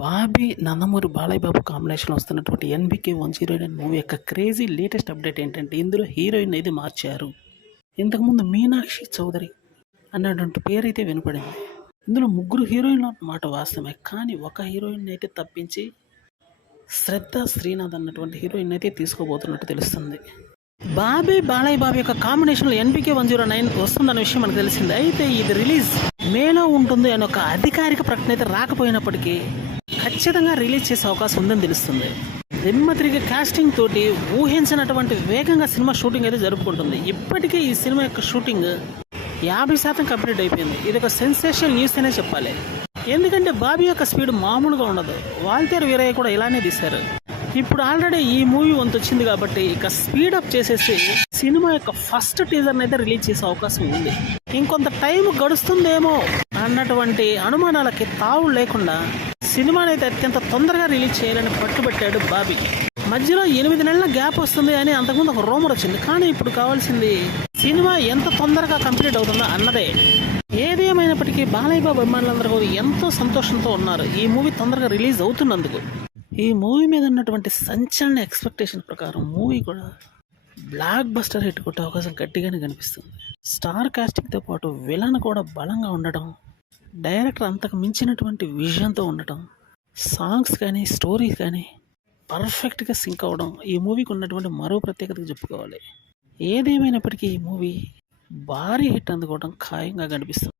బాబీ నందమూరి బాలయ్య బాబు కాంబినేషన్లో వస్తున్నటువంటి NBK 109 movie యొక్క క్రేజీ లేటెస్ట్ అప్డేట్ ఏంటంటే ఇందులో హీరోయిన్ అయితే మార్చారు. ఇంతకుముందు మీనాక్షి చౌదరి అన్నటువంటి పేరు అయితే వినపడింది. ఇందులో ముగ్గురు హీరోయిన్లు అన్నమాట వాస్తవమే. కానీ ఒక హీరోయిన్ అయితే తప్పించి శ్రద్ధ శ్రీనాథ్ అన్నటువంటి హీరోయిన్ అయితే తీసుకోబోతున్నట్టు తెలుస్తుంది. బాబీ బాలయ్య బాబు యొక్క కాంబినేషన్లో ఎన్బికే 109 వస్తుందన్న విషయం మనకు తెలిసింది. అయితే ఇది రిలీజ్ మేలో ఉంటుంది అని ఒక అధికారిక ప్రకటన అయితే రాకపోయినప్పటికీ ఖచ్చితంగా రిలీజ్ చేసే అవకాశం ఉందని తెలుస్తుంది. తిరిగి కాస్టింగ్ తోటి ఊహించినటువంటి వేగంగా సినిమా షూటింగ్ అయితే జరుపుకుంటుంది. ఇప్పటికే ఈ సినిమా యొక్క షూటింగ్ 50% కంప్లీట్ అయిపోయింది. ఇది ఒక సెన్సేషనల్ న్యూస్ అనే చెప్పాలి. ఎందుకంటే బాబీ యొక్క స్పీడ్ మామూలుగా ఉండదు. వాల్తేరు వీరయ్య కూడా ఇలానే తీశారు. ఇప్పుడు ఆల్రెడీ ఈ మూవీ వంతు వచ్చింది కాబట్టి ఇక స్పీడప్ చేసేసి సినిమా యొక్క ఫస్ట్ టీజర్ని అయితే రిలీజ్ చేసే అవకాశం ఉంది. ఇంకొంత టైం గడుస్తుందేమో అన్నటువంటి అనుమానాలకి తావు లేకుండా సినిమాని అయితే అత్యంత తొందరగా రిలీజ్ చేయాలని పట్టుబట్టాడు బాబీ. మధ్యలో 8 నెలల గ్యాప్ వస్తుంది అని అంతకుముందు ఒక రూమర్ వచ్చింది. కానీ ఇప్పుడు కావాల్సింది సినిమా ఎంత తొందరగా కంప్లీట్ అవుతుందో అన్నదే. ఏది ఏమైనప్పటికీ బాలయ్య బాబు అభిమానులందరూ ఎంతో సంతోషంతో ఉన్నారు ఈ మూవీ తొందరగా రిలీజ్ అవుతున్నందుకు. ఈ మూవీ మీద ఉన్నటువంటి సంచలన ఎక్స్పెక్టేషన్ ప్రకారం మూవీ కూడా బ్లాక్ బస్టర్ హిట్ కొట్టే అవకాశం గట్టిగానే కనిపిస్తుంది. స్టార్ కాస్టింగ్తో పాటు విలన్ కూడా బలంగా ఉండటం, డైరెక్టర్ అంతకు మించినటువంటి విజన్తో ఉండటం, సాంగ్స్ కానీ స్టోరీస్ కానీ పర్ఫెక్ట్గా సింక్ అవ్వడం ఈ మూవీకి ఉన్నటువంటి మరో ప్రత్యేకతగా చెప్పుకోవాలి. ఏదేమైనప్పటికీ ఈ మూవీ భారీ హిట్ అందుకోవడం ఖాయంగా కనిపిస్తుంది.